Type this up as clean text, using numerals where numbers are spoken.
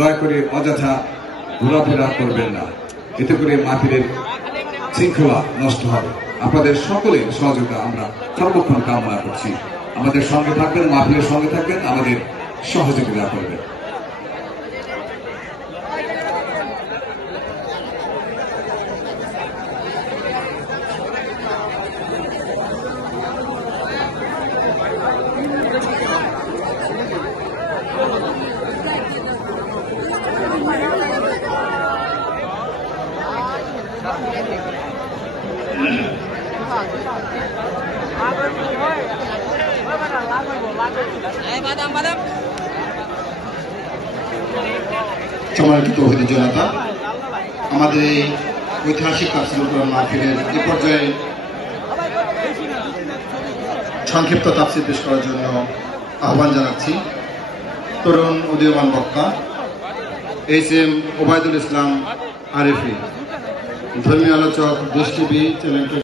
দয়া করে অযথা ঘোরাফেরা করবেন না, এতে করে মাহফিলের শৃঙ্খলা নষ্ট হবে। আপনাদের সকলের সহযোগিতা আমরা সর্বক্ষণ কামনা করছি। আমাদের সঙ্গে থাকবেন, মাহফিলের সঙ্গে থাকবেন, আমাদের সহযোগিতা করবেন। সম্মানিত তৌহিদি জনতা, আমাদের এই ঐতিহাসিক তাফসীরুল কোরআন মাহফিলের এ পর্যায়ে সংক্ষিপ্ত তাফসীর পেশ করার জন্য আহ্বান জানাচ্ছি তরুণ উদীয়মান বক্তা HM ওবায়দুল ইসলাম আরেফি, ধর্মীয় আলোচক, দেশ টিভি চ্যানেল।